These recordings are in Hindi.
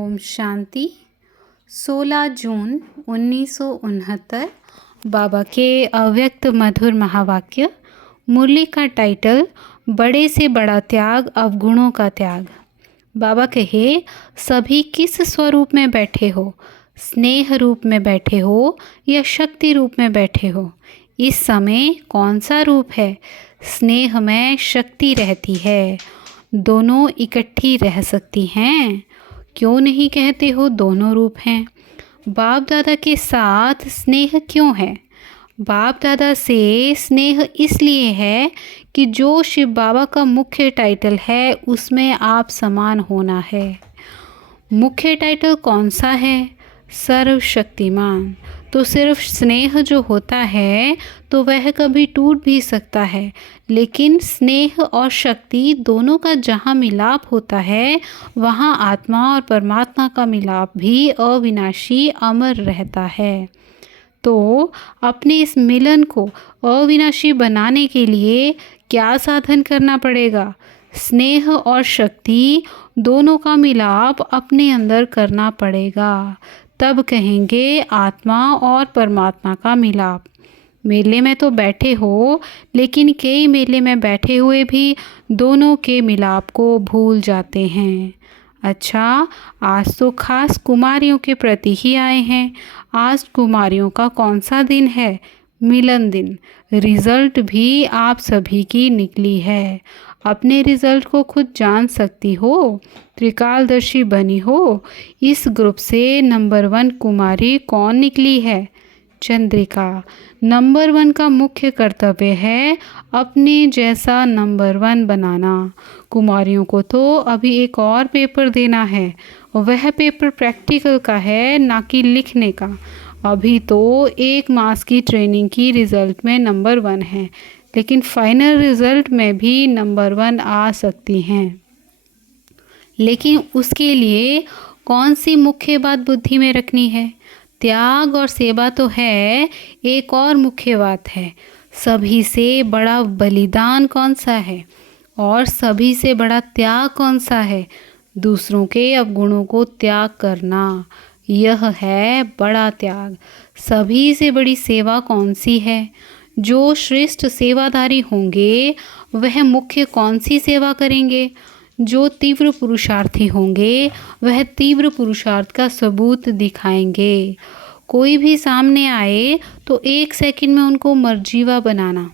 ओम शांति। 16 जून 1969 बाबा के अव्यक्त मधुर महावाक्य। मुरली का टाइटल बड़े से बड़ा त्याग, अवगुणों का त्याग। बाबा कहे, सभी किस स्वरूप में बैठे हो? स्नेह रूप में बैठे हो या शक्ति रूप में बैठे हो? इस समय कौन सा रूप है? स्नेह में शक्ति रहती है, दोनों इकट्ठी रह सकती हैं। क्यों नहीं कहते हो दोनों रूप हैं? बाप दादा के साथ स्नेह क्यों है? बाप दादा से स्नेह इसलिए है कि जो शिव बाबा का मुख्य टाइटल है उसमें आप समान होना है। मुख्य टाइटल कौन सा है? सर्वशक्तिमान। तो सिर्फ स्नेह जो होता है तो वह कभी टूट भी सकता है, लेकिन स्नेह और शक्ति दोनों का जहाँ मिलाप होता है वहाँ आत्मा और परमात्मा का मिलाप भी अविनाशी अमर रहता है। तो अपने इस मिलन को अविनाशी बनाने के लिए क्या साधन करना पड़ेगा? स्नेह और शक्ति दोनों का मिलाप अपने अंदर करना पड़ेगा, तब कहेंगे आत्मा और परमात्मा का मिलाप। मेले में तो बैठे हो, लेकिन कई मेले में बैठे हुए भी दोनों के मिलाप को भूल जाते हैं। अच्छा, आज तो खास कुमारियों के प्रति ही आए हैं। आज कुमारियों का कौन सा दिन है? मिलन दिन। रिजल्ट भी आप सभी की निकली है। अपने रिजल्ट को खुद जान सकती हो, त्रिकालदर्शी बनी हो। इस ग्रुप से नंबर 1 कुमारी कौन निकली है? चंद्रिका। नंबर 1 का मुख्य कर्तव्य है अपने जैसा नंबर 1 बनाना। कुमारियों को तो अभी एक और पेपर देना है, वह पेपर प्रैक्टिकल का है, ना कि लिखने का। अभी तो 1 मास की ट्रेनिंग की रिज़ल्ट में नंबर 1 है, लेकिन फाइनल रिज़ल्ट में भी नंबर 1 आ सकती हैं। लेकिन उसके लिए कौन सी मुख्य बात बुद्धि में रखनी है? त्याग और सेवा तो है, एक और मुख्य बात है। सभी से बड़ा बलिदान कौन सा है और सभी से बड़ा त्याग कौन सा है? दूसरों के अवगुणों को त्याग करना, यह है बड़ा त्याग। सभी से बड़ी सेवा कौन सी है? जो श्रेष्ठ सेवाधारी होंगे वह मुख्य कौन सी सेवा करेंगे? जो तीव्र पुरुषार्थी होंगे वह तीव्र पुरुषार्थ का सबूत दिखाएंगे। कोई भी सामने आए तो 1 सेकंड में उनको मर्जीवा बनाना।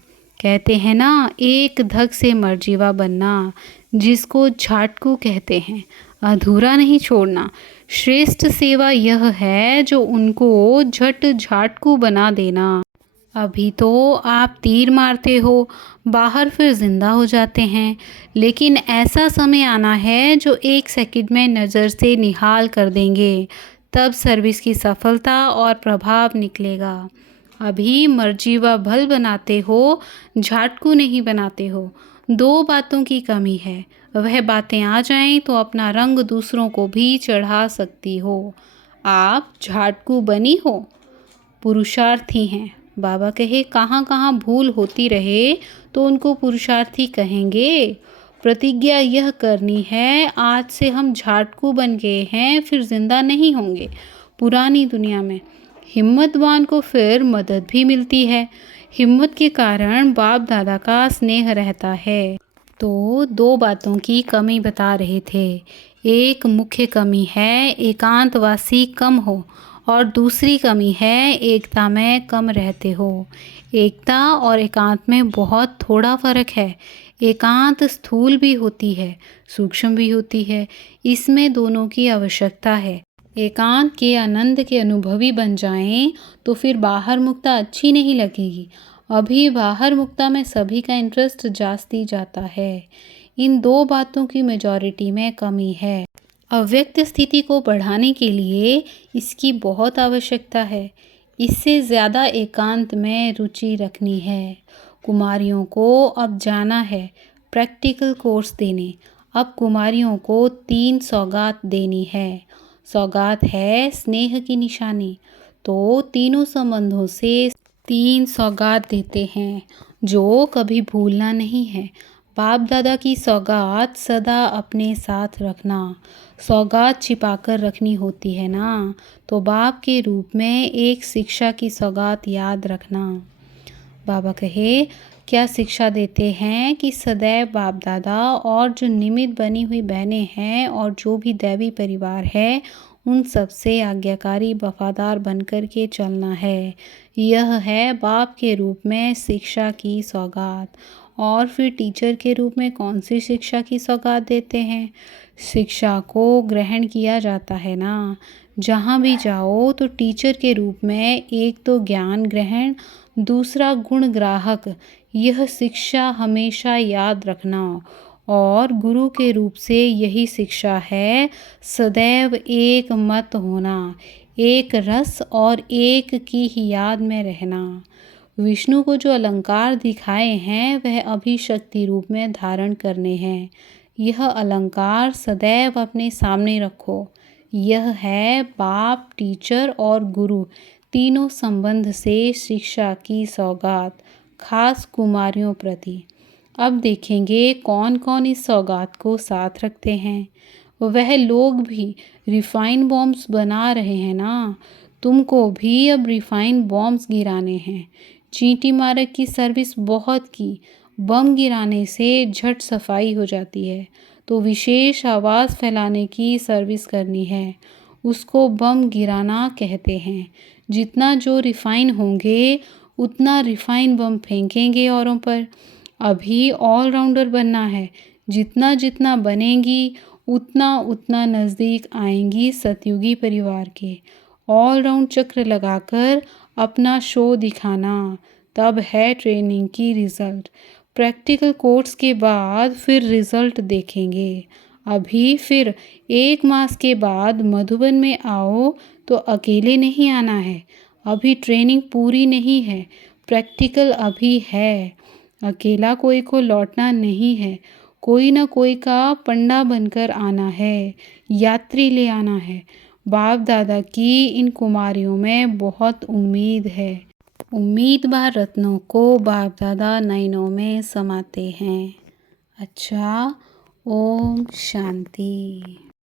कहते हैं ना, एक धक से मर्जीवा बनना, जिसको झाटकू कहते हैं। अधूरा नहीं छोड़ना। श्रेष्ठ सेवा यह है जो उनको झट झाटकू बना देना। अभी तो आप तीर मारते हो, बाहर फिर जिंदा हो जाते हैं, लेकिन ऐसा समय आना है जो 1 सेकंड में नज़र से निहाल कर देंगे, तब सर्विस की सफलता और प्रभाव निकलेगा। अभी मर्जीवा भल बनाते हो, झाटकू नहीं बनाते हो। 2 बातों की कमी है, वह बातें आ जाएं तो अपना रंग दूसरों को भी चढ़ा सकती हो। आप झाटकू बनी हो, पुरुषार्थी हैं। बाबा कहे, कहाँ कहाँ भूल होती रहे तो उनको पुरुषार्थी कहेंगे। प्रतिज्ञा यह करनी है, आज से हम झाटकू बन गए हैं, फिर जिंदा नहीं होंगे पुरानी दुनिया में। हिम्मतवान को फिर मदद भी मिलती है। हिम्मत के कारण बाप दादा का स्नेह रहता है। तो 2 बातों की कमी बता रहे थे। एक मुख्य कमी है एकांतवासी कम हो, और दूसरी कमी है एकता में कम रहते हो। एकता और एकांत में बहुत थोड़ा फर्क है। एकांत स्थूल भी होती है, सूक्ष्म भी होती है, इसमें दोनों की आवश्यकता है। एकांत के आनंद के अनुभवी बन जाएं तो फिर बाहर मुक्ता अच्छी नहीं लगेगी। अभी बाहर मुक्ता में सभी का इंटरेस्ट जास्ती जाता है। इन 2 बातों की मेजॉरिटी में कमी है। अव्यक्त स्थिति को बढ़ाने के लिए इसकी बहुत आवश्यकता है। इससे ज़्यादा एकांत में रुचि रखनी है। कुमारियों को अब जाना है प्रैक्टिकल कोर्स देने। अब कुमारियों को 3 सौगात देनी है। सौगात है स्नेह की निशानी। तो तीनों संबंधों से 3 सौगात देते हैं जो कभी भूलना नहीं है। बाप दादा की सौगात सदा अपने साथ रखना। सौगात छिपाकर रखनी होती है ना, तो बाप के रूप में एक शिक्षा की सौगात याद रखना। बाबा कहे, क्या शिक्षा देते हैं कि सदैव बाप दादा और जो निमित्त बनी हुई बहनें हैं और जो भी दैवी परिवार है, उन सबसे आज्ञाकारी वफादार बनकर के चलना है। यह है बाप के रूप में शिक्षा की सौगात। और फिर टीचर के रूप में कौन सी शिक्षा की सौगात देते हैं? शिक्षा को ग्रहण किया जाता है ना। जहाँ भी जाओ तो टीचर के रूप में एक तो ज्ञान ग्रहण, दूसरा गुण ग्राहक, यह शिक्षा हमेशा याद रखना। और गुरु के रूप से यही शिक्षा है, सदैव एक मत होना, एक रस और एक की ही याद में रहना। विष्णु को जो अलंकार दिखाए हैं वह अभी शक्ति रूप में धारण करने हैं। यह अलंकार सदैव अपने सामने रखो। यह है बाप, टीचर और गुरु तीनों संबंध से शिक्षा की सौगात, खास कुमारियों प्रति। अब देखेंगे कौन कौन इस सौगात को साथ रखते हैं। वह लोग भी रिफाइन बॉम्ब्स बना रहे हैं ना, तुमको भी अब रिफाइन बॉम्ब्स गिराने हैं। चींटी मारक की सर्विस बहुत की, बम गिराने से झट सफाई हो जाती है, तो विशेष आवाज़ फैलाने की सर्विस करनी है, उसको बम गिराना कहते हैं। जितना जो रिफाइन होंगे उतना रिफाइन बम फेंकेंगे औरों पर। अभी ऑलराउंडर बनना है, जितना जितना बनेंगी उतना उतना नज़दीक आएंगी सतयुगी परिवार के। ऑलराउंड चक्र लगाकर अपना शो दिखाना, तब है ट्रेनिंग की रिज़ल्ट। प्रैक्टिकल कोर्स के बाद फिर रिज़ल्ट देखेंगे। अभी फिर 1 मास के बाद मधुबन में आओ तो अकेले नहीं आना है। अभी ट्रेनिंग पूरी नहीं है, प्रैक्टिकल अभी है। अकेला कोई को लौटना नहीं है, कोई ना कोई का पंडा बनकर आना है, यात्री ले आना है। बाप दादा की इन कुमारियों में बहुत उम्मीद है। उम्मीद बार रत्नों को बाप दादा नयनों में समाते हैं। अच्छा, ओम शांति।